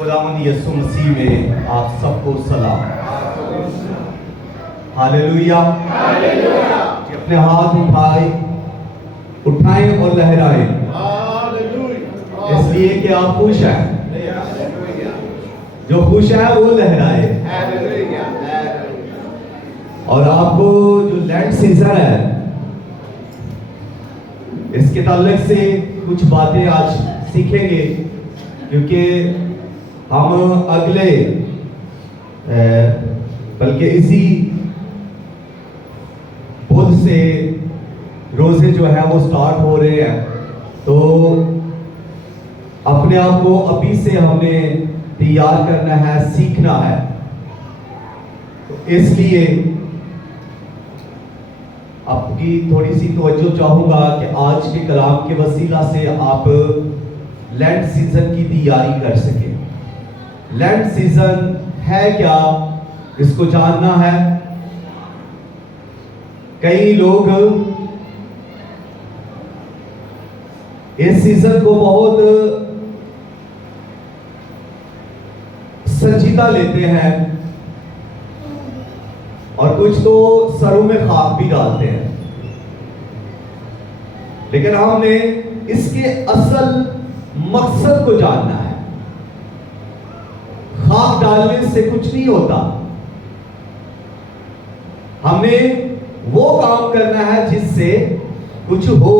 खुदावंद यीशु मसीह में आप सबको सलाम। हालेलुया। कि अपने हाथ उठाएं और लहराएं, इसलिए कि आप खुश हैं। जो खुश है वो लहराए। और आपको जो लैंड सीजन है, इसके ताल्लुक से कुछ बातें आज सीखेंगे, क्योंकि हम अगले बल्कि इसी बुध से रोजे जो है वो स्टार्ट हो रहे हैं। तो अपने आप को अभी से हमने तैयार करना है, सीखना है। तो इसलिए आपकी थोड़ी सी तवज्जो चाहूंगा कि आज के कलाम के वसीला से आप लैंड सीजन की तैयारी कर सके। लैंड सीजन है क्या, इसको जानना है। कई लोग इस सीजन को बहुत संजीदा लेते हैं और कुछ तो सरों में खाक भी डालते हैं, लेकिन हमने इसके असल मकसद को जानना है। खाक डालने से कुछ नहीं होता, हमने वो काम करना है जिससे कुछ हो,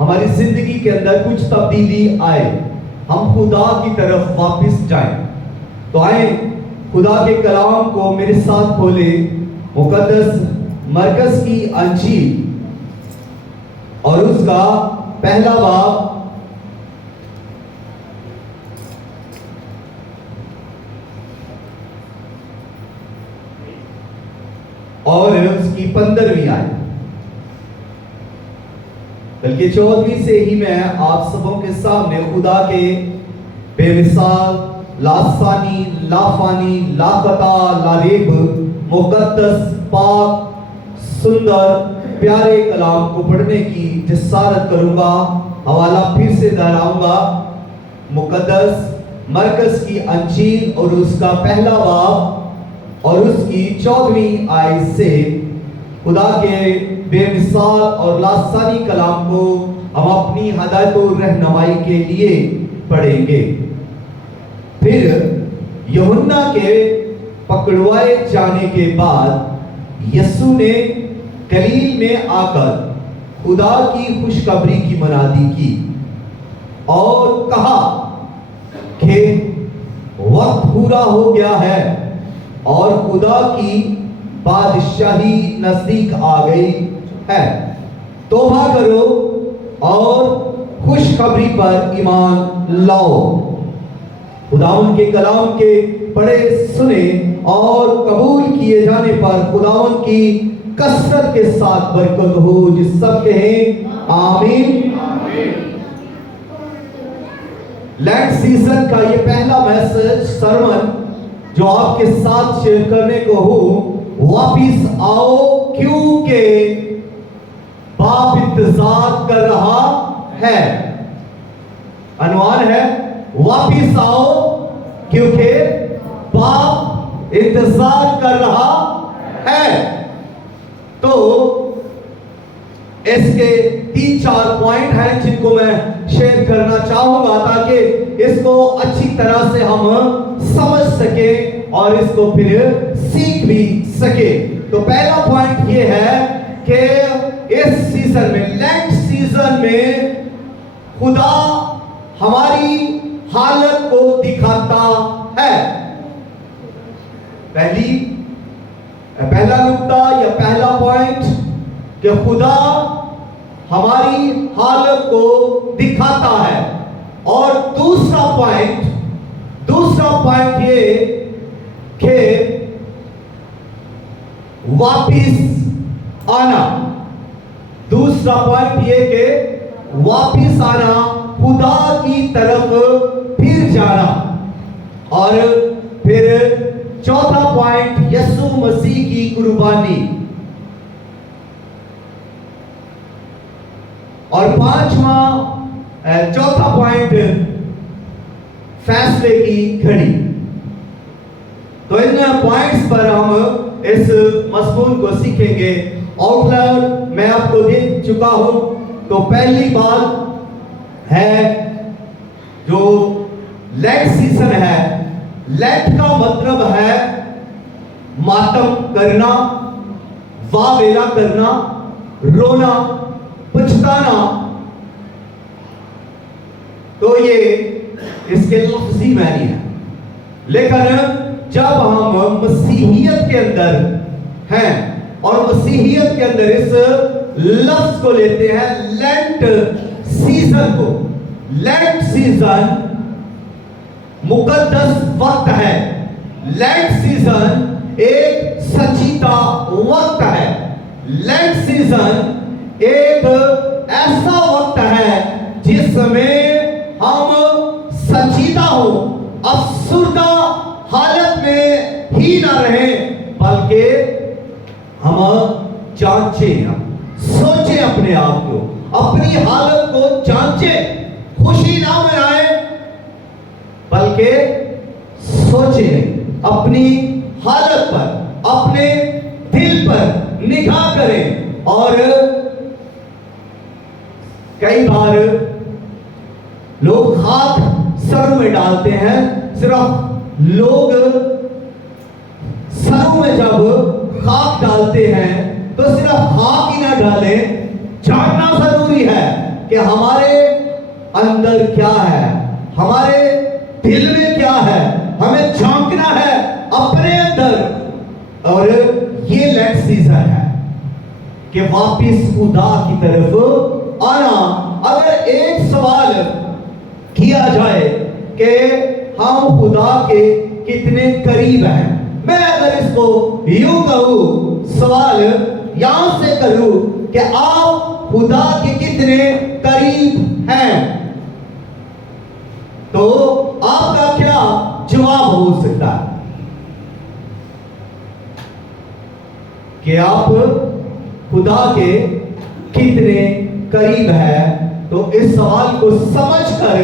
हमारी जिंदगी के अंदर कुछ तब्दीली आए, हम खुदा की तरफ वापस जाएं। तो आए खुदा के कलाम को मेरे साथ खोले, मुकद्दस मरकज की अंजील और उसका पहला बाब और उसकी 15वीं आयत, बल्कि 14वीं से ही मैं आप सबों के सामने खुदा के बेमिसाल, लासानी, लाफानी, लाकता, लारेब, मुकद्दस, पाक, सुंदर, प्यारे कलाम को पढ़ने की जिसारत करूंगा। हवाला फिर से दोहराऊंगा, मुकद्दस मरकज की अंजील और उसका पहला बाब और उसकी 14वीं आयत से खुदा के बेमिसाल और लासानी कलाम को हम अपनी हिदायत और रहनुमाई के लिए पढ़ेंगे। फिर यूहन्ना के पकड़वाए जाने के बाद यीशु ने गलील में आकर खुदा की खुशखबरी की मनादी की और कहा कि वक्त पूरा हो गया है और खुदा की बादशाही नजदीक आ गई है। तौबा करो और खुशखबरी पर ईमान लाओ। खुदावन के कलाम के पढ़े, सुने और कबूल किए जाने पर खुदावन की कसरत के साथ बरकत हो। जिस सब कहें आमीन। लैंड सीजन का ये पहला मैसेज सरमन जो आपके साथ शेयर करने को हूं, वापिस आओ क्योंकि बाप इंतजार कर रहा है। अनुमान है, वापिस आओ क्योंकि बाप इंतजार कर रहा है। तो इसके 3-4 पॉइंट हैं जिनको मैं शेयर करना चाहूंगा ताकि इसको अच्छी तरह से हम समझ सके और इसको फिर सीख भी सके। तो पहला पॉइंट ये है कि इस सीजन में, लैंड सीजन में, खुदा हमारी हालत को दिखाता है। पहला नुक्ता या पहला पॉइंट कि खुदा हमारी हालत को दिखाता है। और दूसरा पॉइंट ये कि वापिस आना। दूसरा पॉइंट ये कि वापिस आना, खुदा की तरफ फिर जाना। और फिर चौथा पॉइंट यीशु मसीह की कुर्बानी। और चौथा पॉइंट फैसले की घड़ी। तो इन पॉइंट्स पर हम इस मज़मून को सीखेंगे। आउटलाइन मैं आपको दे चुका हूं। तो पहली बात है जो लेंट सीजन है, लेंट का मतलब है मातम करना, वावेला करना, रोना, पछताना। तो ये इसके लफ्जी मानी है। लेकिन जब हम मसीहियत के अंदर हैं और मसीहियत के अंदर इस लफ्ज को लेते हैं लेंट सीजन को, लेंट सीजन मुकद्दस वक्त है। लेंट सीजन एक सचीता वक्त है। लेंट सीजन एक ऐसा वक्त है जिसमें हम सचीता हो, अफसुर्दा हालत में ही ना रहे, बल्कि हम जांचें, सोचें अपने आप को, अपनी हालत को जांचें, खुशी ना मनाए बल्कि सोचें, अपनी हालत पर, अपने दिल पर निगाह करें। और कई बार लोग हाथ सरों में डालते हैं। सिर्फ लोग सरों में जब खाक डालते हैं तो सिर्फ हाथ ही ना डालें, जानना जरूरी है कि हमारे अंदर क्या है, हमारे दिल में क्या है। हमें झांकना है अपने अंदर। और ये लेंट सीजन है कि वापिस खुदा की तरफ आना। अगर एक सवाल किया जाए कि हम खुदा के कितने करीब हैं, मैं अगर इसको यूं कहूं, सवाल यहां से करूं कि आप खुदा के कितने करीब हैं, तो आपका क्या जवाब हो सकता है? कि आप खुदा के कितने करीब है। तो इस सवाल को समझकर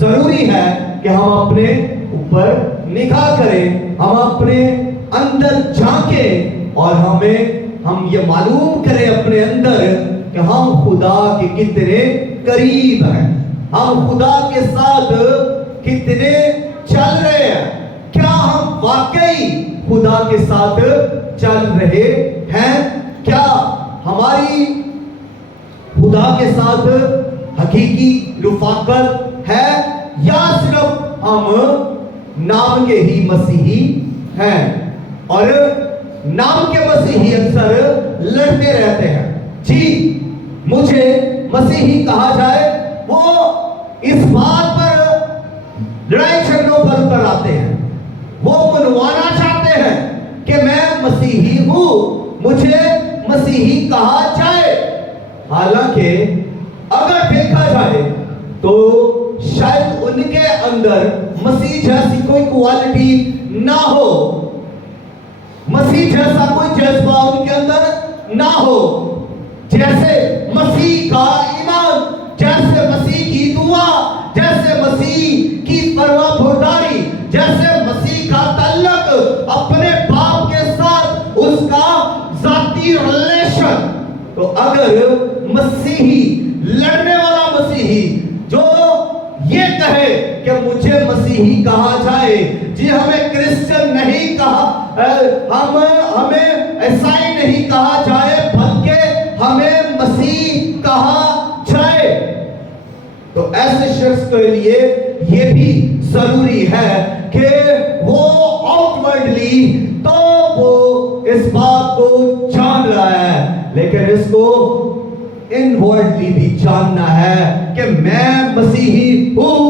जरूरी है कि हम अपने ऊपर निगाह करें, हम अपने अंदर झांकें और हम ये मालूम करें अपने अंदर कि हम खुदा के कितने करीब हैं, हम खुदा के साथ कितने चल रहे हैं। क्या हम वाकई खुदा के साथ चल रहे हैं? क्या हमारी खुदा के साथ हकीकी रुफाकत है या सिर्फ हम नाम के ही मसीही हैं? और नाम के मसीही अक्सर लड़ते रहते हैं। जी, मुझे मसीही कहा जाए, वो इस बात पर लड़ाई झगड़ों पर उतर आते हैं। वो मनवाना चाहते हैं कि मैं मसीही हूं, मुझे मसीही कहा जाए। हालांकि अगर देखा जाए तो शायद उनके अंदर मसीह जैसी कोई क्वालिटी ना हो, मसीह जैसा कोई जज्बा उनके अंदर ना हो। जैसे मसीह का ईमान, जैसे मसीह की दुआ, जैसे मसीह की परवाहबरदारी, जैसे मसीह का ताल्लुक अपने बाप के साथ, उसका जाती रिलेशन। तो अगर मसीही, लड़ने वाला मसीही जो ये कहे कि मुझे मसीही कहा जाए, जी हमें क्रिश्चियन नहीं कहा, हमें ईसाई नहीं कहा जाए, बल्कि हमें मसीह कहा जाए, तो ऐसे शख्स के लिए ये भी जरूरी है कि वो आउटवर्डली तो वो इस बात को जान रहा है, लेकिन इसको इनवर्डली भी जानना है कि मैं मसीही हूं,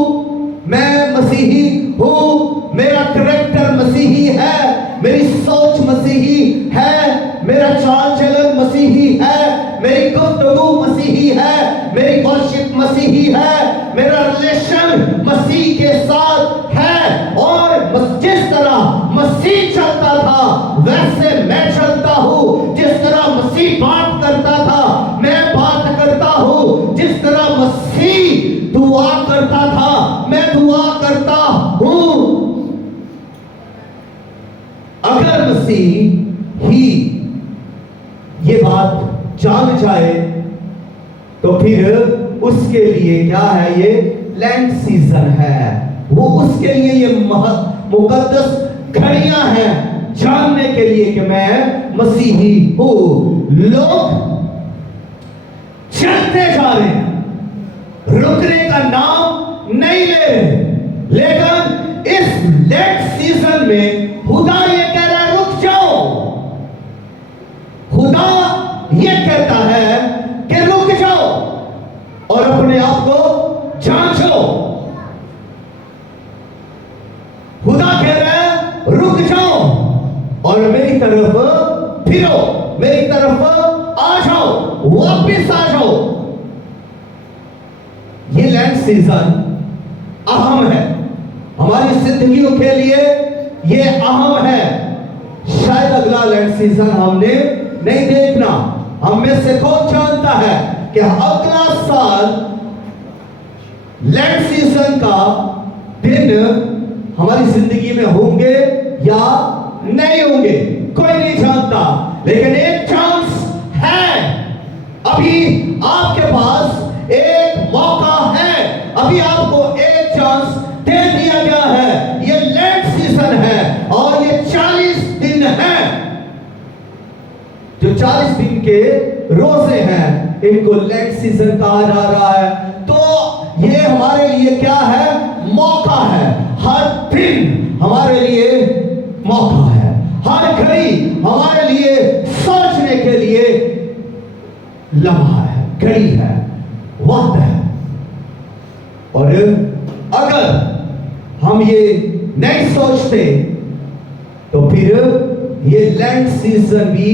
मैं मसीही हूं, मेरा करैक्टर मसीही है, मेरी सोच मसीही है, मेरा चाल चलन मसीही है, मेरी गुफ्तगू मसीही है, मेरी वर्शिप मसीही है, मेरा रिलेशन मसीह के साथ है। और जिस तरह मसीह चलता था वैसे मैं चलता हूं, जिस तरह मसीह बात करता था मैं बात करता हूं, जिस तरह मसीह दुआ करता था मैं दुआ करता मसीह ही ये बात जान जाए तो फिर उसके लिए क्या है, ये लेंट सीजन है। वो उसके लिए ये मुकद्दस घड़ियां हैं जानने के लिए कि मैं मसीही हूं। लोग चलते जा रहे हैं, रुकने का नाम नहीं ले रहे, लेकिन इस लेंट सीजन में खुदा ये कह रहा है रुक जाओ। खुदा ये कहता है कि रुक जाओ और अपने आप को जांचो। खुदा कह रहा है रुक जाओ और मेरी तरफ फिरो, मेरी तरफ आ जाओ, वापिस आ जाओ। ये लेंट सीजन अहम है हमारी जिंदगियों के लिए, ये अहम है। शायद अगला लेंट सीजन हमने नहीं देखना। हम में से कौन जानता है कि अगला साल लेंट सीजन का दिन हमारी जिंदगी में होंगे या नहीं होंगे, कोई नहीं जानता। लेकिन एक चांस है, अभी आपके पास एक मौका है, अभी आपको एक चांस दे दिया गया है। ये लेंट सीजन है और ये 40 दिन है। जो 40 दिन के रोजे हैं इनको लेंट सीजन कहा जा रहा है। तो ये हमारे लिए क्या है, मौका है। हर दिन हमारे लिए मौका है, हर घड़ी हमारे लिए सोचने के लिए लम्हा है, घड़ी है, वक्त है। और अगर हम ये नहीं सोचते तो फिर ये लेंट सीजन भी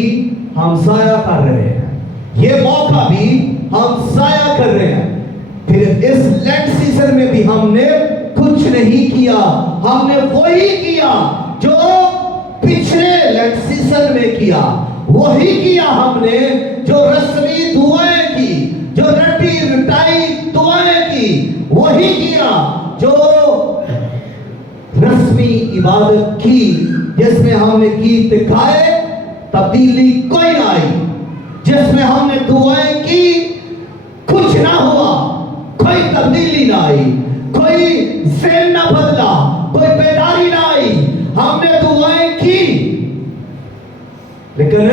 हम जाया कर रहे हैं, ये मौका भी हम जाया कर रहे हैं। फिर इस लेंट सीजन में भी हमने कुछ नहीं किया, हमने वही किया जो पिछले लेंट सीजन में किया, वही किया हमने जो रस्मी दुआएं की, जो रटी रटाई दुआएं की, वही किया जो रस्मी इबादत की, जिसमें हमने गीत गाए, तब्दीली कोई ना आई। जिसमें हमने दुआएं की, कुछ ना हुआ, कोई तब्दीली ना आई, कोई ज़हन ना बदला, कोई बेदारी ना आई। हमने दुआएं की लेकिन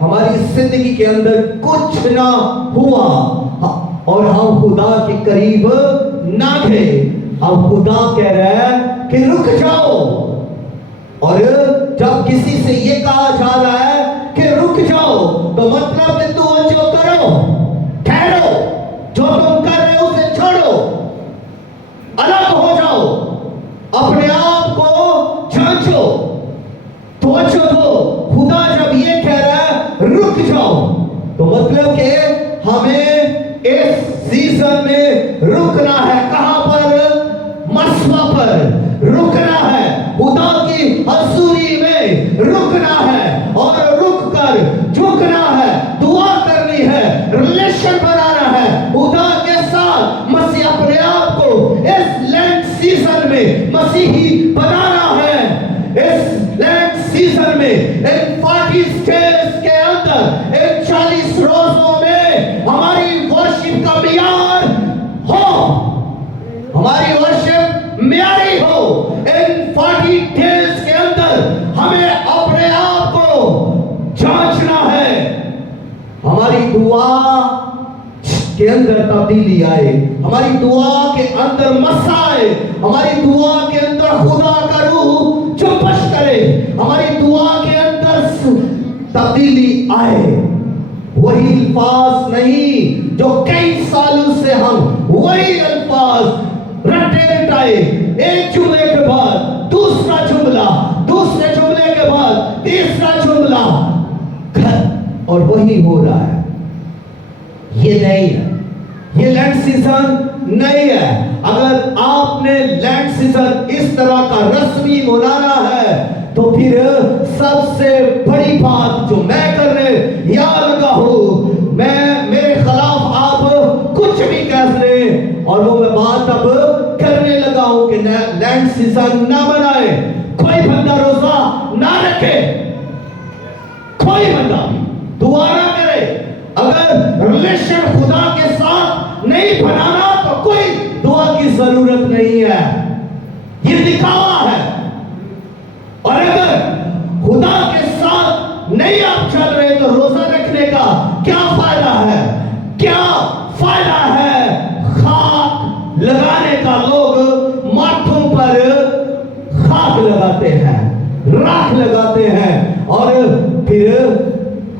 हमारी जिंदगी के अंदर कुछ ना हुआ और हम खुदा के करीब ना गए। अब खुदा कह रहा है कि रुक जाओ। और जब किसी से ये कहा जा रहा है कि रुक जाओ तो मतलब कि तुम जो करो, ठहरो, जो तुम कर रहे हो उसे छोड़ो, अलग हो जाओ, अपने आप को जांचो, तवज्जो दो। खुदा जब ये कह रहा है रुक जाओ तो मतलब कि हमें इस सीजन में रुकना है। कहां पर? मसवा पर रुकना है, खुदा की हजूरी में रुकना है और रुक कर झुकना है, दुआ करनी है, रिलेशन बनाना है खुदा के साथ। मसीह अपने आप को इस लेंट सीजन में मसीही बनाना है। इस लेंट सीजन में इन 40 डेज के अंदर, इन 40 रोजों में हमारी वर्शिप का मियार हो, हमारी वर्शिप म्यारी हो। इन 40 डेज के अंदर हमें अपने आप को जांचना है, हमारी दुआ के अंदर तब्दीली आए, हमारी दुआ के अंदर मसा आए, हमारी दुआ के अंदर खुदा का रूह चुपश करे, हमारी दुआ के अंदर तब्दीली आए। वही अल्फाज नहीं जो कई सालों से हम वही अल्फाज रटे रटाए, एक जुमले के बाद दूसरा जुमला, दूसरे जुमले के बाद तीसरा जुमला, और वही हो रहा है। ये नहीं है, ये लेंट सीजन नहीं है। अगर आपने लेंट सीजन इस तरह का रस्मी मनाना है तो फिर सबसे बड़ी बात जो मैं करने या लगा हूं, मैं मेरे खिलाफ आप कुछ भी कह ले और वो मैं बात अब करने लगा हूं कि लेंट सीजन ना बनाए, कोई बंदा रोजा ना रखे, कोई बंदा भी दुआ ना करे। अगर रिलेशन खुदा के साथ नहीं बनाना तो कोई दुआ की जरूरत नहीं है, ये दिखावा है। और अगर खुदा के साथ नहीं आप चल रहे तो रोजा रखने का क्या फायदा है? क्या फायदा है खाक लगाने का? लोग माथों पर खाक लगाते हैं, राख लगाते हैं और फिर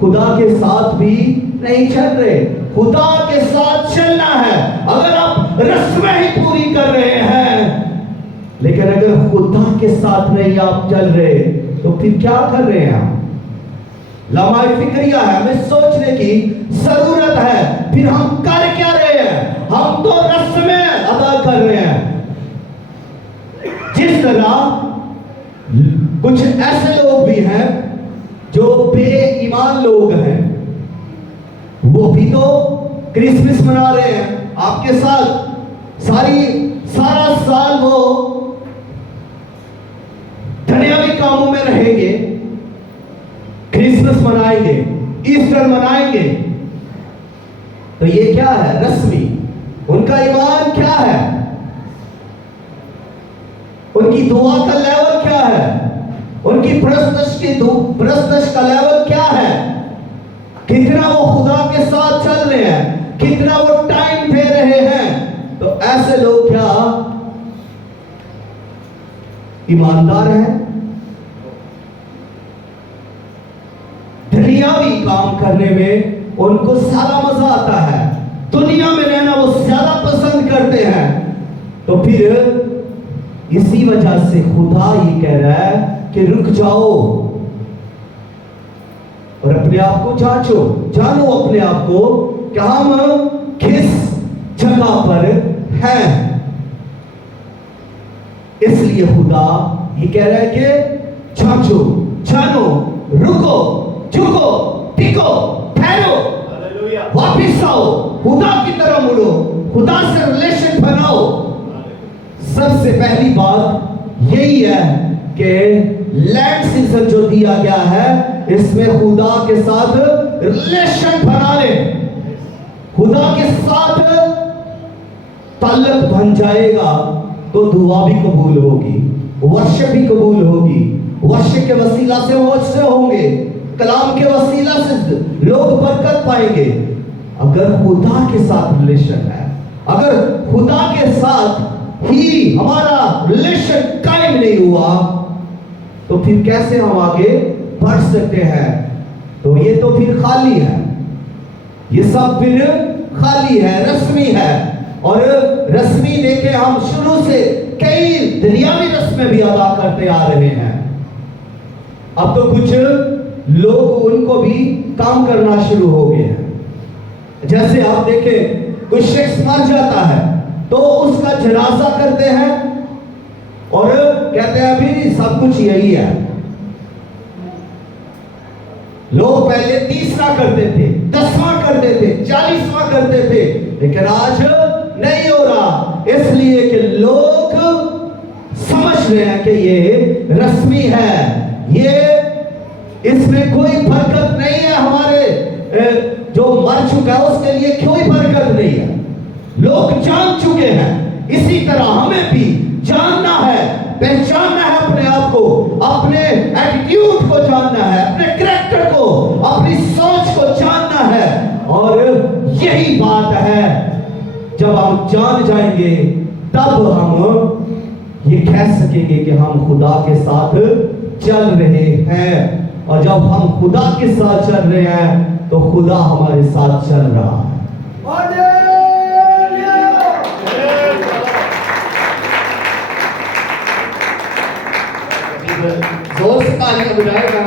खुदा के साथ भी नहीं चल रहे। खुदा के साथ चलना है। अगर आप रस्में ही पूरी कर रहे हैं लेकिन अगर खुदा के साथ नहीं आप चल रहे तो फिर क्या कर रहे हैं आप? लम्हाए फिक्रिया है, हमें सोचने की जरूरत है। फिर हम कर क्या रहे हैं? हम तो रस्में अदा कर रहे हैं। जिस तरह कुछ ऐसे लोग भी हैं जो बेईमान लोग हैं, वो भी तो क्रिसमस मना रहे हैं आपके साथ। सारा साल वो दुनियावी कामों में रहेंगे, क्रिसमस मनाएंगे, ईस्टर मनाएंगे। तो ये क्या है? रस्मी। उनका ईमान क्या है? उनकी दुआ का लेवल क्या है? उनकी प्रस्तश का लेवल क्या है? कितना वो खुदा के साथ चल रहे हैं, कितना वो टाइम दे रहे हैं। तो ऐसे लोग क्या ईमानदार हैं? दुनियावी काम करने में उनको ज्यादा मजा आता है, दुनिया में रहना वो ज्यादा पसंद करते हैं। तो फिर इसी वजह से खुदा ये कह रहा है कि रुक जाओ और अपने आप को जानो अपने आप को कि हम किस जगह पर हैं। इसलिए खुदा ये कह रहा है कि जानो, रुको, झुको, टिको, ठहरो, वापिस आओ, खुदा की तरह मुड़ो, खुदा से रिलेशन बनाओ। सबसे पहली बात यही है कि लैंड सीजन जो दिया गया है इसमें खुदा के साथ रिलेशन बना ले। खुदा के साथ ताल्लुक बन जाएगा तो दुआ भी कबूल होगी, वर्शिप भी कबूल होगी। वर्शिप के वसीला से मुझसे होंगे, कलाम के वसीला से लोग बरकत पाएंगे। अगर खुदा के साथ रिलेशन है, अगर खुदा के साथ ही हमारा रिलेशन कायम नहीं हुआ तो फिर कैसे हम आगे बढ़ सकते हैं? तो ये तो फिर खाली है, ये सब फिर खाली है, रस्मी है। और रस्मी देखे हम शुरू से कई दुनियावी रस्में भी अदा करते आ रहे हैं। अब तो कुछ लोग उनको भी काम करना शुरू हो गए हैं। जैसे आप देखें कुछ शख्स मर जाता है तो उसका जनाजा करते हैं और कहते हैं अभी सब कुछ यही है। लोग पहले 30वां करते थे, 10वां करते थे, 40वां करते थे, लेकिन आज नहीं हो रहा। इसलिए कि लोग समझ रहे हैं कि ये रस्मी है, ये इसमें कोई बरकत नहीं है। हमारे जो मर चुका है उसके लिए कोई बरकत नहीं है। लोग जान चुके हैं। इसी तरह हमें भी जानना है, पहचानना है अपने आप को, अपने एटीट्यूड को जानना है, अपने कैरेक्टर को, अपनी सोच को जानना है। और यही बात है, जब हम जान जाएंगे तब हम ये कह सकेंगे कि हम खुदा के साथ चल रहे हैं। और जब हम खुदा के साथ चल रहे हैं तो खुदा हमारे साथ चल रहा है। जोर से तालियां बजाएगा।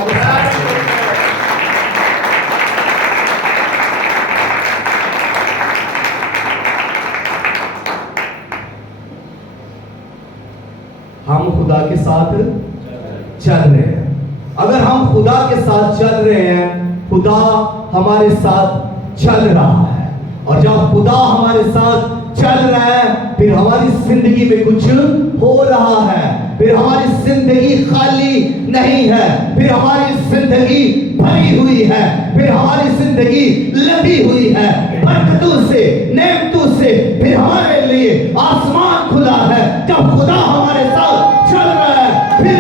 हम खुदा के साथ चल रहे हैं। अगर हम खुदा के साथ चल रहे हैं, खुदा हमारे साथ चल रहा है। और जब खुदा हमारे साथ चल रहा है फिर हमारी जिंदगी में कुछ हो रहा है। फिर हमारी जिंदगी खाली नहीं है, फिर हमारी जिंदगी भरी हुई है, फिर हमारी जिंदगी लदी हुई है बरकतों से, नेमतों से। फिर हमारे लिए आसमान खुला है जब खुदा हमारे साथ चल रहा है। फिर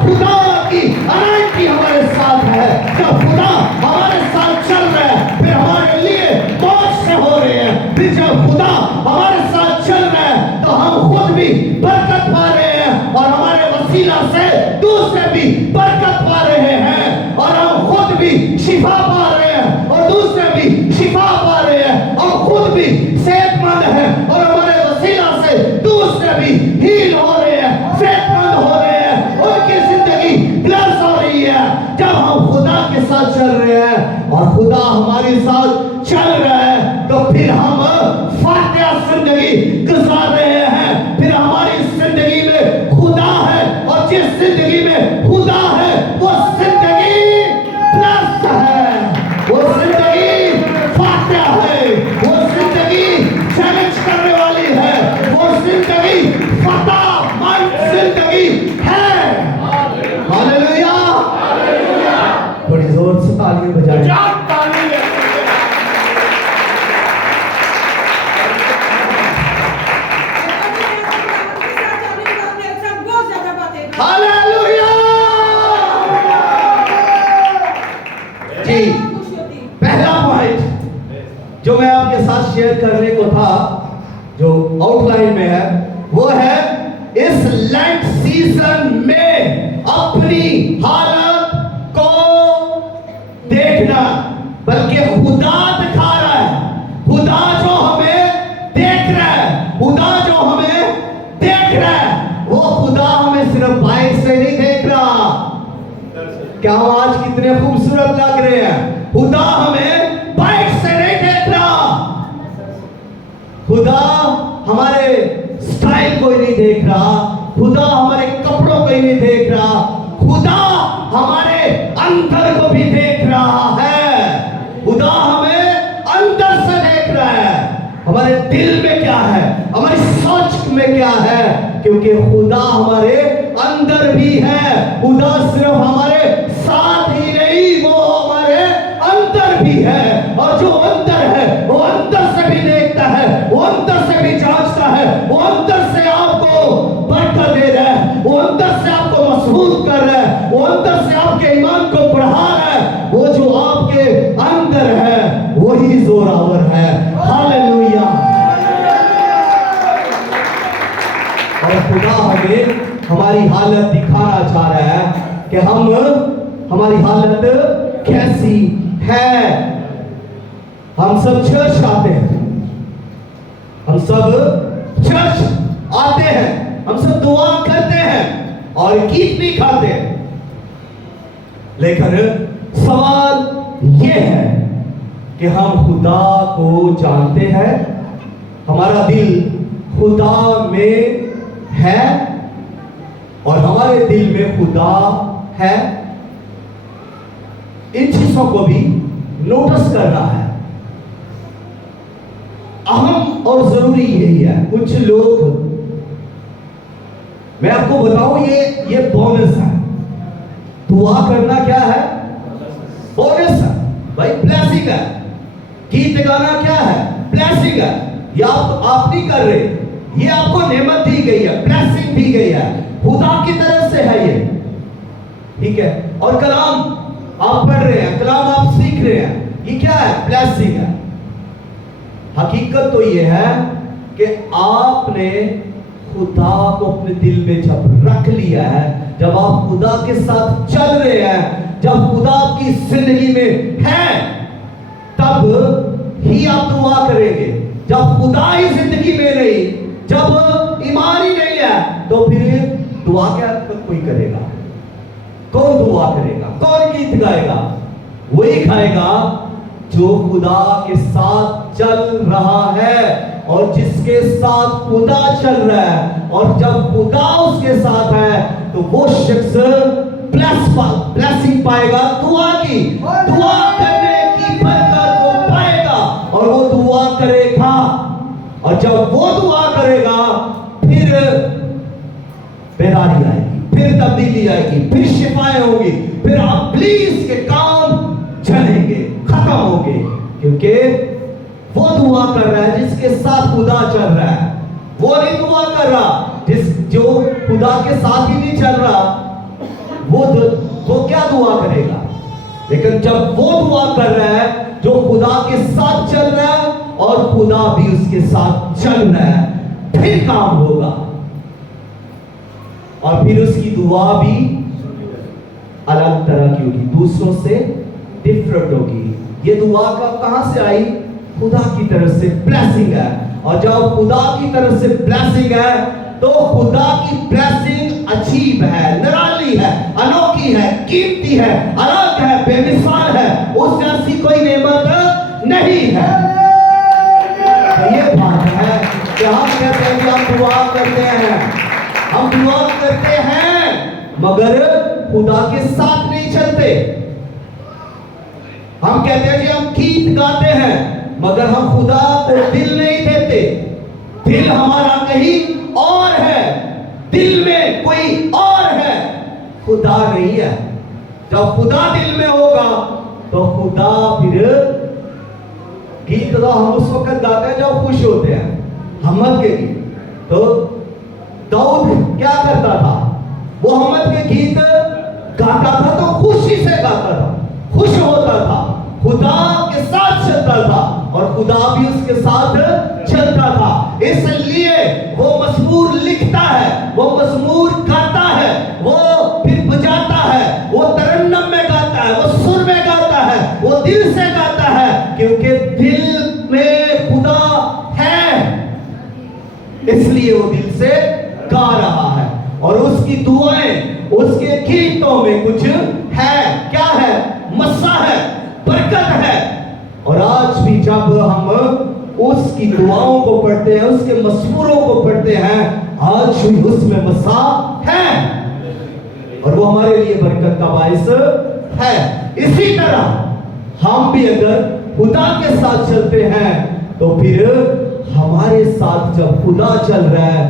खुदा की अनाइंटी हमारे साथ है जब खुदा हमारे साथ चल रहा है। फिर हमारे लिए मौज से हो रहे हैं। फिर जब खुदा हमारे साथ चल रहा है तो हम खुद भी बरकत पा रहे हैं और हमारे वसीला से दूसरे भी बरकत पा रहे हैं और हम खुद भी शिफा पा रहे हैं और दूसरे भी शिफा पा रहे हैं और खुद भी सेहतमंद है और हमारे वसीला से दूसरे भी हील हो रहे हैं, सेहतमंद हो रहे हैं, उनकी जिंदगी ब्लेस हो रही है जब हम खुदा के साथ चल रहे हैं और खुदा हमारे साथ चल रहा है। तो फिर हम फातिहा जिंदगी गुजार रहे हैं। फिर हमारी जिंदगी में खुदा है और जिस जिंदगी में खुदा है वो जिंदगी ब्लेस है, वो जिंदगी फातिहा है, वो जिंदगी चैलेंज करने वाली है, वो जिंदगी फतहमंद जिंदगी है। हालेलुया, बड़ी जोर से तालियां बजाएं। हालेलुया जी। पहला पॉइंट जो मैं आपके साथ शेयर करने को था, जो आउटलाइन में है, वो है इस लेंट सीजन में अपनी हालत को देखना, बल्कि खुदा दिखा रहा है। खुदा जो हमें देख रहा है, खुदा जो हमें देख रहा है, वो खुदा हमें सिर्फ बाइक से नहीं देख रहा। क्या हम आज कितने खूबसूरत लग रहे हैं? खुदा हमें बाइक से नहीं देख रहा। खुदा हमारे स्टाइल को ही नहीं देख रहा, खुदा हमारे कपड़ों को ही नहीं देख रहा, खुदा हमारे अंदर को भी देख रहा है। खुदा हमें अंदर से देख रहा है, हमारे दिल में क्या है, हमारी सोच में क्या है, क्योंकि खुदा हमारे अंदर भी है। खुदा सिर्फ हमारे साथ ही नहीं, वो हमारे अंदर भी है। और जो अंदर है वो अंदर से भी देखता है, वो अंदर से भी जांचता है, वो अंदर से आपको बरकत दे रहा है, वो अंदर से आपको मजबूत कर रहा है, वो अंदर से आपके ईमान को बढ़ा रहा है। वो जो आपके अंदर है वही जोरावर है। हालेलुया। और खुदा हमें हमारी हालत दिखाना चाह रहा है कि हमारी हालत कैसी है। हम सब चर्च आते हैं, हम सब चर्च आते हैं, हम सब दुआ करते हैं और गीत भी खाते हैं, लेकिन सवाल यह है कि हम खुदा को जानते हैं, हमारा दिल खुदा में है और हमारे दिल में खुदा है। इन चीजों को भी नोटिस करना है। अहम और जरूरी यही है। कुछ लोग, मैं आपको बताऊं, ये बोनस है। दुआ करना क्या है? बोनस है भाई, ब्लेसिंग है। गीत गाना क्या है? ब्लेसिंग है। ये आप नहीं कर रहे, ये आपको नेमत दी गई है, ब्लेसिंग दी गई है, खुदा की तरफ से है ये, ठीक है। और कलाम आप पढ़ रहे हैं, कलाम आप सीख रहे हैं, ये क्या है? ब्लेसिंग है। हकीकत तो ये है कि आपने खुदा को अपने दिल में जब रख लिया है, जब आप खुदा के साथ चल रहे हैं, जब खुदा आपकी जिंदगी में है, तब ही आप दुआ करेंगे। जब खुदा ही जिंदगी में नहीं, जब ईमान ही नहीं है, तो फिर दुआ क्या कोई करेगा? कौन दुआ करेगा? कौन गीत गाएगा? वही गाएगा जो खुदा के साथ चल रहा है और जिसके साथ खुदा चल रहा है। और जब खुदा उसके साथ है तो वो शख्स ब्लेसिंग पाएगा, दुआ की, दुआ करने की बरकत को पाएगा और वो दुआ करेगा। और जब वो दुआ करेगा, फिर जारी आएगी, फिर तब्दीली आएगी, फिर शिफाएं होगी, फिर इब्लीस के काम चलेंगे, खत्म होंगे। क्योंकि वो दुआ कर रहा है जिसके साथ खुदा चल रहा है। वो नहीं दुआ कर रहा जो खुदा के साथ ही नहीं चल रहा, वो क्या दुआ करेगा। लेकिन जब वो दुआ कर रहा है जो खुदा के साथ चल रहा है और खुदा भी उसके साथ चल रहा है, फिर काम होगा और फिर उसकी दुआ भी अलग तरह की होगी, दूसरों से डिफरेंट होगी। ये दुआ कहां से आई? खुदा की तरफ से ब्लेसिंग है। और जब खुदा की तरफ से ब्लेसिंग है तो खुदा की ब्लेसिंग अजीब है, निराली है, अनोखी है, कीमती है, अलग है, बेमिसाल है। उस जैसी कोई नेमत नहीं है। तो ये बात है कि हम कहते हैं कि हम दुआ करते हैं, हम दुआ करते हैं मगर खुदा के साथ नहीं चलते। हम कहते हैं कि हम गीत गाते हैं मगर हम खुदा को दिल नहीं देते। दिल हमारा कहीं और है, दिल में कोई और है, खुदा नहीं है। जब खुदा दिल में होगा तो खुदा फिर गीत तो हम उस वक्त गाते हैं जब खुश होते हैं, हमद के गीत। तो दाऊद क्या करता था? वो हमद के गीत गाता था तो खुशी से गाता था, खुश होता था, खुदा के साथ चलता था और खुदा भी उसके साथ चलता था। इसलिए वो मजमूर लिखता है, वो मजमूर गाता है, वो फिर बजाता है, वो तरन्नम में गाता है, वो सुर में गाता है, वो दिल से गाता है, क्योंकि दिल में खुदा है, इसलिए वो दिल से गा रहा है। और उसकी दुआएं, उसके गीतों में कुछ है। क्या है? मस्सा है, बरकत है। और आज भी जब हम उसकी दुआओं को पढ़ते हैं, उसके मजमूरों को पढ़ते हैं, आज भी उसमें मस्सा है और वो हमारे लिए बरकत का बाइस है। इसी तरह हम भी अगर खुदा के साथ चलते हैं तो फिर हमारे साथ जब खुदा चल रहा है,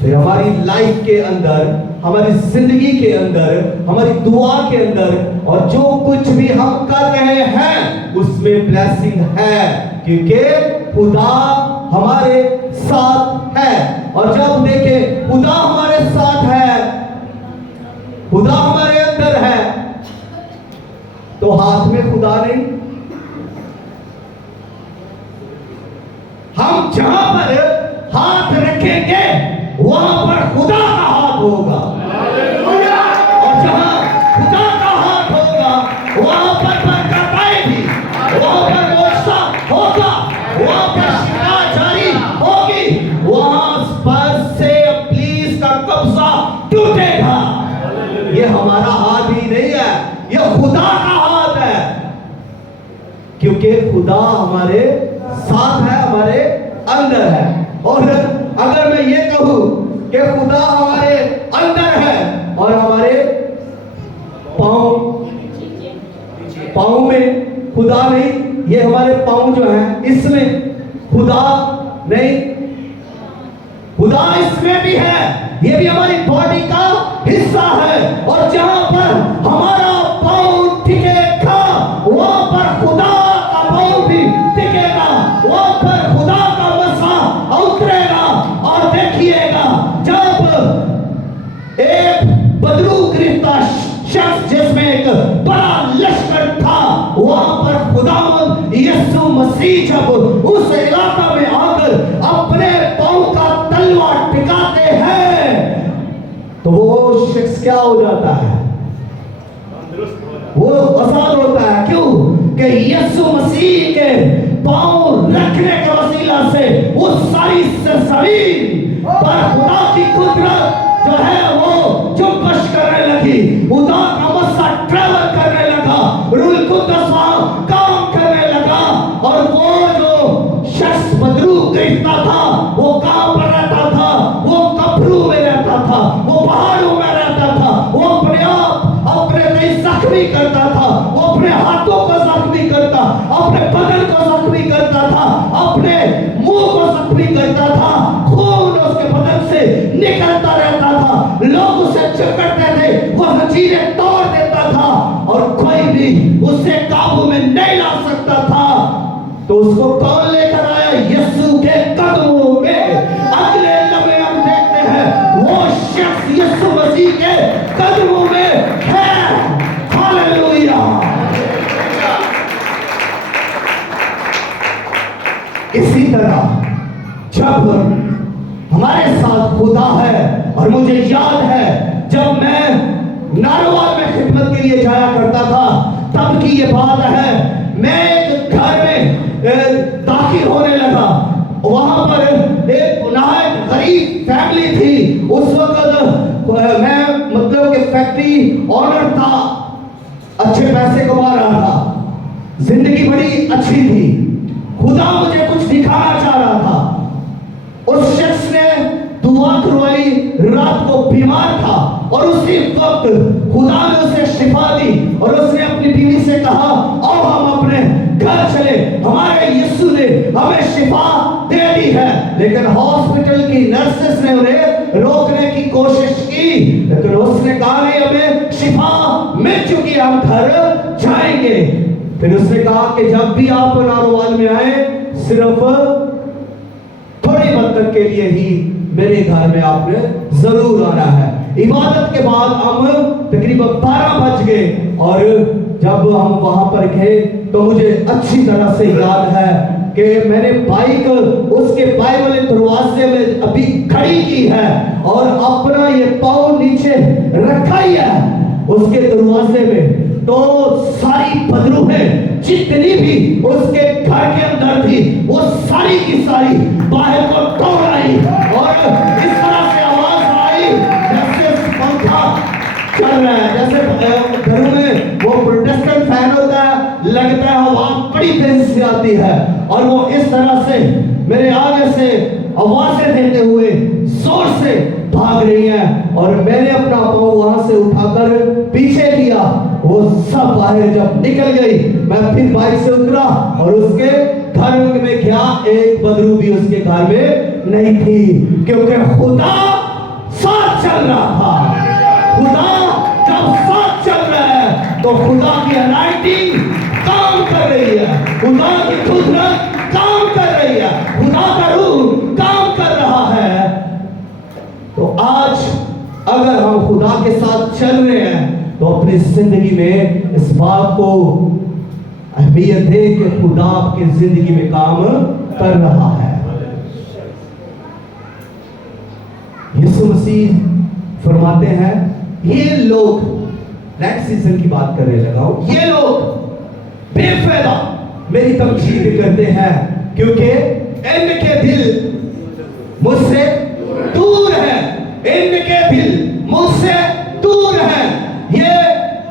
फिर हमारी लाइफ के अंदर, हमारी जिंदगी के अंदर, हमारी दुआ के अंदर और जो कुछ भी हम कर रहे हैं उसमें ब्लेसिंग है, क्योंकि खुदा हमारे साथ है। और जब देखें खुदा हमारे साथ है, खुदा हमारे अंदर है, तो हाथ में खुदा नहीं। हम जहां पर हाथ रखेंगे वहां पर खुदा का हाथ होगा, और जहां खुदा का हाथ होगा वहां पर बरकत आएगी, वहां पर मोक्षा होगा, वहां पर शिफा जारी होगी, वहां पर से इब्लीस का कब्जा टूटेगा। ये हमारा हाथ ही नहीं है, ये खुदा का हाथ है, क्योंकि खुदा हमारे साथ है, हमारे अंदर है। और अगर मैं ये कहूं कि खुदा हमारे अंदर है और हमारे पाँव में खुदा नहीं, ये हमारे पाँव जो है इसमें खुदा नहीं, खुदा इसमें भी है, ये भी हमारी बॉडी का हिस्सा है। और जहां पर हमारा पाँव टिकेगा वहां पर खुदा का पाँव भी टिकेगा, वहां पर खुदा का मसा उतरेगा। और देखिएगा जब एक बदरू गिरफ्तार शख्स जिसमें एक बड़ा लश्कर था, वहां पर खुदावंद यीशु मसीह जब उस इलाका में आकर अपने पांव का तलवा टिकाते हैं तो वो शख्स क्या हो जाता है? वो आजाद होता है। क्यों? कि यीशु मसीह के पांव रखने के वसीला से वो सारी सरजमीन पर खुदा की कुदरत जो है वो जुम्बश करने लगी, खुदा का मस्सा ट्रैवल करने लगा, रूह कुद्दस वहां काम करने लगा। और वो जो शख्स बदरू गिरता था वो कहां पर रहता था? वो कब्रों में रहता था, वो पहाड़ों में रहता था, वो अपने आप अपने नहीं जख्मी करता था, वो अपने हाथों को जख्मी करता, अपने बदन को जख्मी करता था, अपने मुंह को जख्मी करता था, खून उसके बदन से निकलता रहता था, लोग उसे और मुझे याद है जब मैं नारोवाल में खिदमत के लिए जाया करता था, तब की ये बात है। मैं एक घर में दाखिल होने लगा। वहां पर एक नहायत गरीब फैमिली थी। उस वक्त मैं मतलब कि फैक्ट्री ऑनर था, अच्छे पैसे कमा रहा था, जिंदगी बड़ी अच्छी थी। खुदा मुझे कुछ दिखाना चाह रहा था। उस शख्स ने दुआ करवाई, रात को बीमार था और उसी वक्त खुदा ने उसे शिफा दी और उसने अपनी बीवी से कहा, आओ हम अपने घर चले, हमारे यीशु ने हमें शिफा दे दी है। लेकिन हॉस्पिटल की नर्सेस ने उन्हें रोकने की कोशिश की, लेकिन उसने कहा नहीं, हमें शिफा मिल चुकी है, हम घर जाएंगे। फिर उसने कहा कि जब भी आप नारोवाल में आए, सिर्फ थोड़ी मदद के लिए ही मेरे घर में आपने जरूर आना है। इबादत के बाद हम तकरीबन 12 बज गए और जब हम वहां पर गए तो मुझे अच्छी तरह से याद है कि मैंने बाइक उसके बाएं वाले दरवाजे में अभी खड़ी की है और अपना ये पाँव नीचे रखा ही है उसके दरवाजे में। तो सारी बदरूहें जितनी भी उसके घर के अंदर थी, वो सारी की सारी बाहर को दौड़ आई और इस तरह से आवाज आई जैसे पंखा चल रहा है, जैसे घरों में वो प्रोटेस्टेंट फैन होता है, लगता है हवा बड़ी तेजी से आती है और वो इस तरह से मेरे आगे से आवाजें देते हुए जोर से भाग रही है और मैंने अपना पाँव वहां से उठाकर पीछे किया। वो सब बाहर जब निकल गई, मैं फिर बाइक से उतरा और उसके घर में गया। एक बदरू भी उसके घर में नहीं थी, क्योंकि खुदा साथ चल रहा था। खुदा जब साथ चल रहा है तो खुदा की अनाइटिंग काम कर रही है, खुदा की कुदरत काम कर रही है, खुदा का रूह काम कर रहा है। तो आज अगर हम खुदा के साथ चल रहे हैं तो अपनी जिंदगी में इस बात को अहमियत दे कि खुदा आपकी जिंदगी में काम कर रहा है। यीशु मसीह फरमाते हैं, ये लोग, नेक्स्ट सीजन की बात करने लगा हूं, ये लोग बेफायदा मेरी तमजीद करते हैं क्योंकि इनके दिल मुझसे दूर है, इनके दिल मुझसे दूर है। ये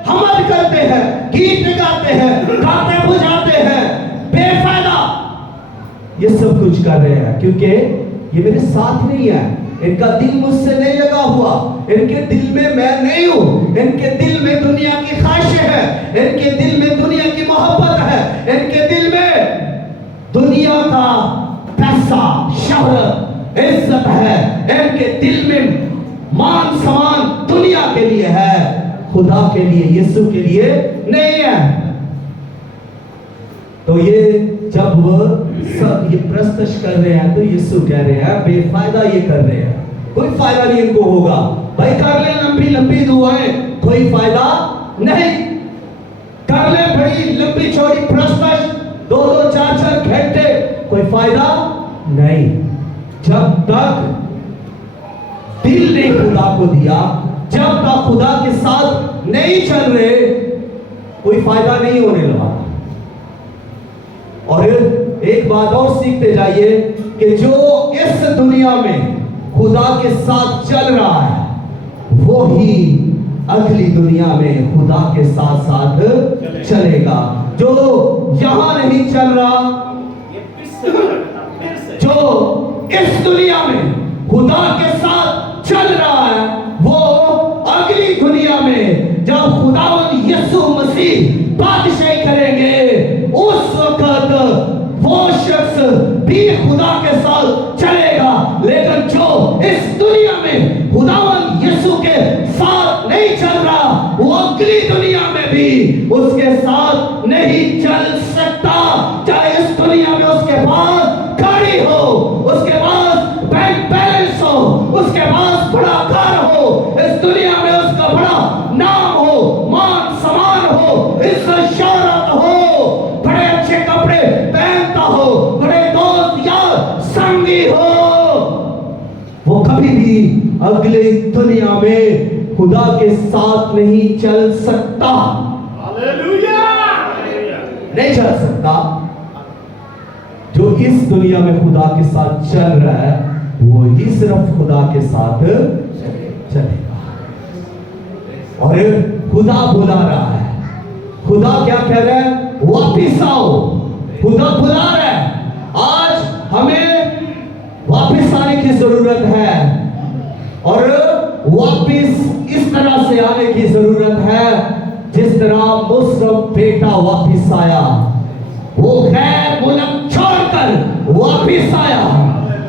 हमद करते हैं, गीत गाते हैं, गाते बुझाते हैं, बेफायदा ये सब कुछ कर रहे हैं क्योंकि ये मेरे साथ नहीं है। इनका दिल मुझसे नहीं लगा हुआ, इनके दिल में मैं नहीं हूं, इनके दिल में दुनिया की ख्वाहिशें हैं, इनके दिल में दुनिया की मोहब्बत है, इनके दिल में दुनिया का पैसा, शोहरत, इज्जत है, इनके दिल में मान सम्मान दुनिया के लिए है, खुदा के लिए, यीशु के लिए नहीं है। तो ये जब सब ये प्रस्तश कर रहे हैं तो यीशु कह रहे हैं बेफायदा ये कर रहे हैं, कोई फायदा नहीं इनको होगा। भाई कर ले लंबी लंबी दुआएं, कोई फायदा नहीं। कर ले बड़ी लंबी चौड़ी प्रस्तश 2-2 4-4 घंटे, कोई फायदा नहीं। जब तक दिल ने खुदा को दिया, जब तक खुदा के साथ नहीं चल रहे, कोई फायदा नहीं होने लगा। और एक बात और सीखते जाइए कि जो इस दुनिया में खुदा के साथ चल रहा है वो ही अगली दुनिया में खुदा के साथ साथ चलेगा। जो यहां नहीं चल रहा, जो इस दुनिया में खुदा के साथ चल रहा है, वो अगली दुनिया में जब खुदावंद यीशु मसीह बादशाही करेंगे, उस वक्त वो शख्स भी खुदा के साथ चलेगा। लेकिन जो इस दुनिया में खुदावंद यीशु के साथ नहीं चल रहा, वो अगली दुनिया में भी उसके साथ नहीं चल सकता। चाहे इस दुनिया में उसके पास गाड़ी हो, उसके पास बैंक बैलेंस हो, उसके पास बड़ा घर हो, इस दुनिया में उसका बड़ा नाम हो, मान सम्मान हो, इज्जत शोहरत हो, बड़े अच्छे कपड़े पहनता हो, बड़े दोस्त यार संगी हो, वो कभी भी अगले दुनिया में खुदा के साथ नहीं चल सकता, नहीं चल सकता। जो इस दुनिया में खुदा के साथ चल रहा है वो ही सिर्फ खुदा के साथ चलेगा। और खुदा बुला रहा है, खुदा क्या कह रहा है? वापिस आओ। खुदा बुला रहा है। आज हमें वापिस आने की जरूरत है, और वापिस इस तरह से आने की जरूरत है जिस तरह मुसरफ बेटा वापिस आया। वो गैर मुल्क छोड़कर वापिस आया,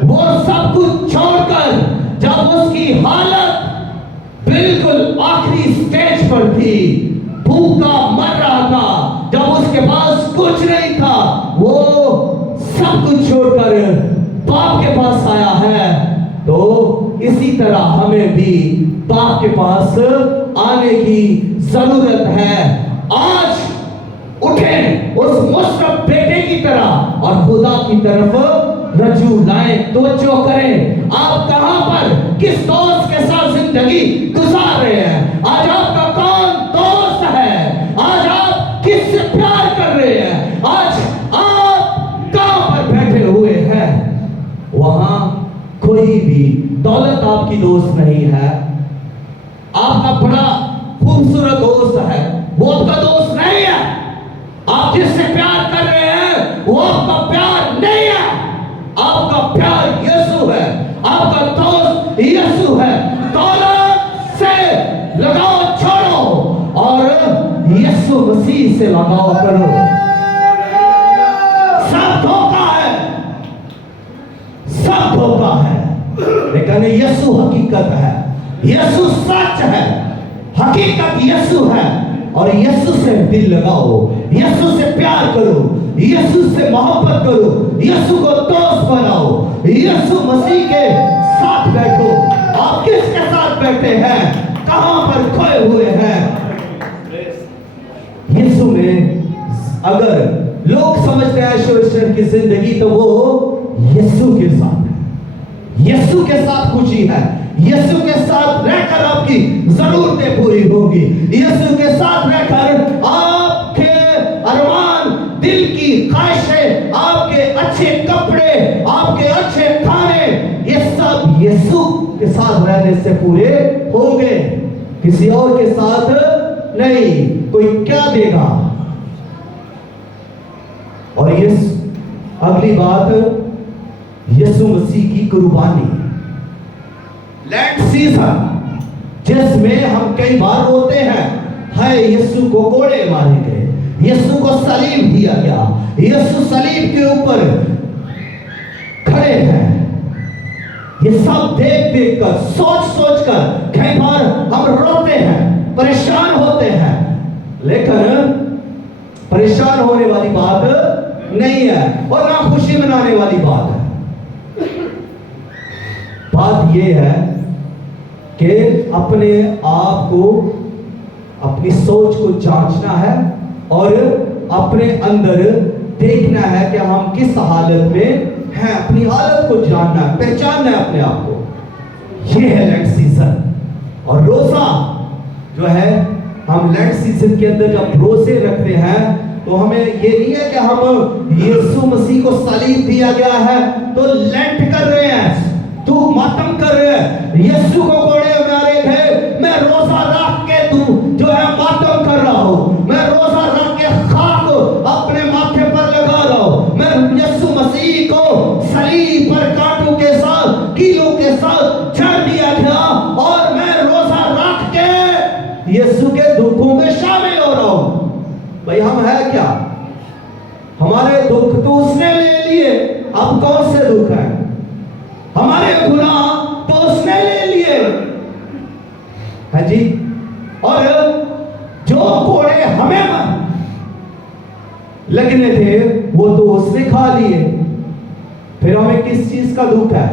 वो सब कुछ छोड़कर। जब उसकी हालत बिल्कुल आखिरी स्टेज पर थी, भूखा मर रहा था, जब उसके पास कुछ नहीं था, वो सब कुछ छोड़कर बाप के पास आया है। तो इसी तरह हमें भी बाप के पास आने की जरूरत है। आज उठें उस मुशरफ बेटे की तरह और खुदा की तरफ रजू लाएं, तवज्जो करें। आप कहां पर किस दोस्त के साथ जिंदगी गुजार रहे हैं? आज आपका कौन दोस्त है? आज आप किससे प्यार कर रहे हैं? आज आप कहां पर बैठे हुए हैं? वहां कोई भी दौलत आपकी दोस्त नहीं है। आपका बड़ा खूबसूरत दोस्त है, वो आपका दोस्त नहीं है। आप जिससे प्यार कर रहे हैं वो आपका प्यार नहीं है। आपका प्यार यीशु है, आपका दोस्त यीशु है। दौलत से लगाव छोड़ो और यीशु मसीह से लगाव करो। सब धोखा है, सब धोखा है, लेकिन यीशु हकीकत है, यीशु सच है, हकीकत यीशु है। और यीशु से दिल लगाओ, यीशु से प्यार करो, यीशु से मोहब्बत करो, यीशु को दोस्त बनाओ, यीशु मसीह के साथ बैठो। आप किसके साथ बैठे हैं? कहां पर खोए हुए हैं? यीशु में अगर लोग समझते हैं ईश्वर की जिंदगी, तो वो यीशु के साथ है, यीशु के साथ खुशी है, यीशु के साथ रहकर आपकी जरूरतें पूरी होगी, यीशु के साथ रहकर आपके अरमान, दिल की ख्वाहिशें, आपके अच्छे कपड़े, आपके अच्छे खाने, ये सब यीशु के साथ रहने से पूरे होंगे, किसी और के साथ नहीं। कोई क्या देगा? और ये अगली बात, यीशु मसीह की कुर्बानी, लैंड सीजन, जिसमें हम कई बार रोते हैं, हाय यीशु को कोड़े मारे गए, यीशु को सलीब दिया गया, यीशु सलीब के ऊपर खड़े हैं। ये सब देख देख कर, सोच सोच कर कई बार हम रोते हैं, परेशान होते हैं, लेकिन परेशान होने वाली बात नहीं है और ना खुशी मनाने वाली बात है। बात यह है कि अपने आप को, अपनी सोच को जांचना है और अपने अंदर देखना है कि हम किस हालत में हैं। अपनी हालत को जानना है, पहचानना है अपने आप को। ये है लेंट सीजन। और रोजा जो है, हम लेंट सीजन के अंदर जब रोजे रखते हैं तो हमें ये नहीं है कि हम यीशु मसीह को सलीब दिया गया है तो लेंट कर रहे हैं, तू मातम कर रहे हैं, यीशु को कोड़े मारे गए, मैं रोजा रख के तू जो है मातम कर रहा हूं, मैं रोजा रख के खाक अपने माथे पर लगा रहा हूं, मैं यीशु मसीह को सलीब पर कांटों के साथ, कीलों के साथ चढ़ दिया गया और मैं रोजा रख के यीशु के दुखों में शामिल हो रहा हूं। भाई हम है क्या? हमारे दुख तो उसने ले लिए, अब कौन से दुख है? हमारे गुनाह तो उसने ले लिए है जी, और जो कोड़े हमें लगने थे वो तो उसने खा लिए। फिर हमें किस चीज का दुख है?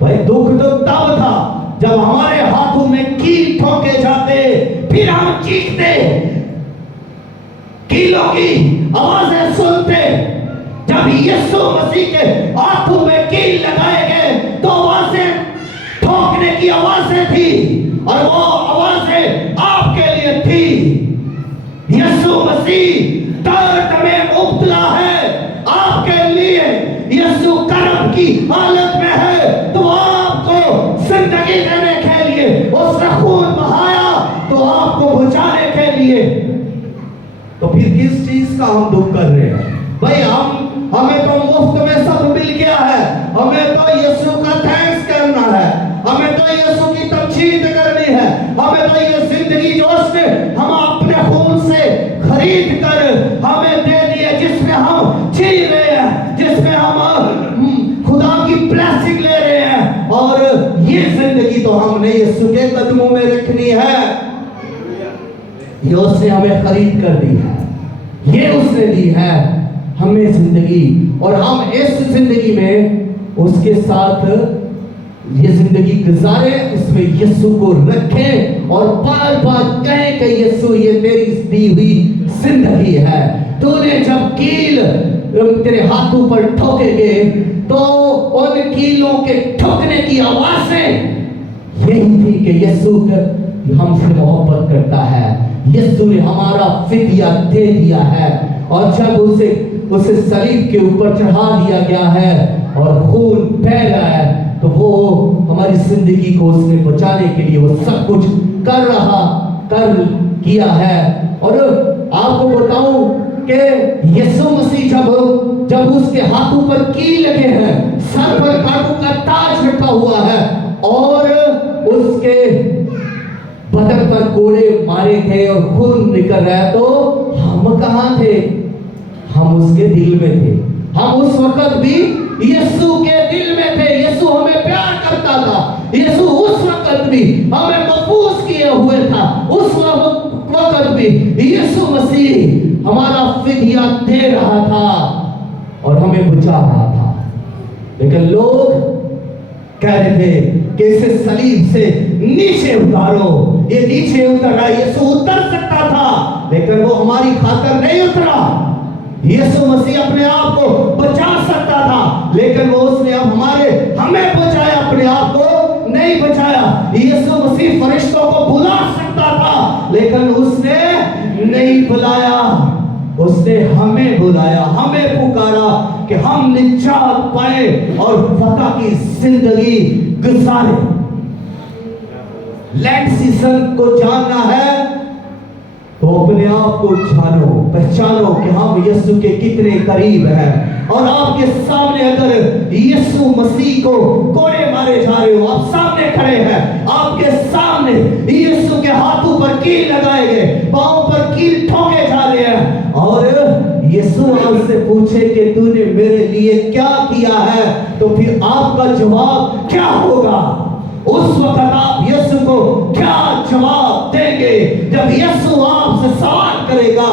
भाई दुख तो तब था जब हमारे हाथों में कील ठोके जाते, फिर हम चीखते, कीलों की आवाजें सुनते। जब यीशु मसीह के हाथों में कील लगाए गए तो आवाजें, ठोकने की आवाज आवाजें थी और वो आवाजें आपके लिए थी। यीशु मसीह दर्द में मुब्तला है आपके लिए। यीशु कर्म की हालत में है तो आपको जिंदगी देने के लिए उसने खून बहाया, तो आपको बचाने के लिए। तो फिर किस चीज का हम दुख कर रहे हैं? भाई हमें तो मुफ्त में सब मिल गया है, हमें तो यीशु का थैंक्स करना है, हमें तो यीशु की तमजीद करनी है, हमें तो ये जिंदगी जो उसने हम अपने खून से खरीद कर हमें दे दी है, जिसमें हम जी रहे हैं, जिसमें हम खुदा की ब्लेसिंग ले रहे हैं, और ये जिंदगी तो हमने यीशु के कदमों में रखनी है। ये उसने हमें खरीद कर दी है, ये उसने दी है हमें जिंदगी, और हम इस जिंदगी में उसके साथ ये जिंदगी गुजारे, इसमें यीशु को रखें और बार बार कहें कि यीशु ये तेरी दी हुई जिंदगी है। तूने जब कील तेरे हाथों पर ठोकेंगे तो उन कीलों के ठोकने की आवाजें यही थी कि यीशु हमसे मोहब्बत करता है, यीशु ने हमारा फिदिया दे दिया है। और जब उसे सलीब के ऊपर चढ़ा दिया गया है और खून बह रहा है, तो वो हमारी जिंदगी को उसने बचाने के लिए वो सब कुछ कर किया है। और आपको बताऊं कि यीशु मसीह जब उसके हाथों पर कील लगे हैं, सर पर कांटों का ताज रखा हुआ है और उसके बदन पर कोड़े मारे थे और खून निकल रहा है, तो हम कहां थे? हम उसके दिल में थे। हम उस वक्त भी यीशु के दिल में थे। यीशु हमें प्यार करता था। यीशु उस वक्त भी हमें महफूज किए हुए था। उस वक्त भी यीशु मसीह हमारा फिदिया दे रहा था और हमें बचा रहा था। लेकिन लोग कह रहे थे कि इसे सलीब से नीचे उतारो, ये नीचे उतर रहा। यीशु उतर सकता था, लेकिन वो हमारी खातिर नहीं उतरा। यीशु मसीह अपने आप को बचा सकता था, लेकिन वो उसने अब हमें बचाया, अपने आप को नहीं बचाया। यीशु मसीह फरिश्तों को बुला सकता था, लेकिन उसने नहीं बुलाया। उसने हमें बुलाया, हमें पुकारा कि हम निजात पाए और फतह की जिंदगी गुजारे। लेट सीजन को जानना है तो अपने आप को जानो, पहचानो कि हम यीशु के कितने करीब हैं। और आपके सामने अगर यीशु मसीह को कोड़े मारे जा रहे हो, आप सामने खड़े हैं, आपके सामने यीशु के हाथों पर कील लगाए गए, पांव पर कील ठोके जा रहे हैं, और यीशु आपसे पूछे कि तूने मेरे लिए क्या किया है, तो फिर आपका जवाब क्या होगा? उस वक्त आप यीशु को क्या जवाब देंगे जब यीशु आपसे सवाल करेगा,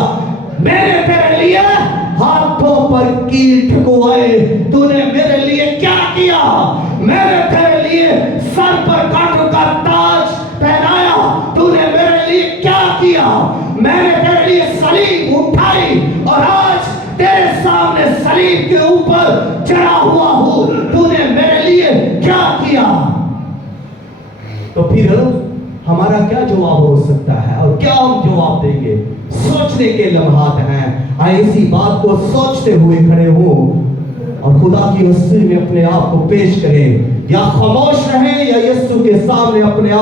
मैंने तेरे लिए हाथों पर कील ठुकवाए, तूने मेरे लिए क्या किया? मैंने तेरे लिए सर पर कांटों का ताज पहनाया, तूने मेरे लिए क्या किया? मैंने तेरे लिए सलीब उठाई और आज तेरे सामने सलीब के ऊपर चढ़ा हुआ हूं, तूने मेरे लिए क्या किया? तो फिर हमारा क्या जवाब हो सकता है और क्या हम जवाब देंगे? सोचने के लम्हात हैं। आए इसी बात को सोचते हुए खड़े हो और खुदा की हज़ूरी में अपने आप को पेश करें, या खामोश रहें या यीशु के सामने अपने आप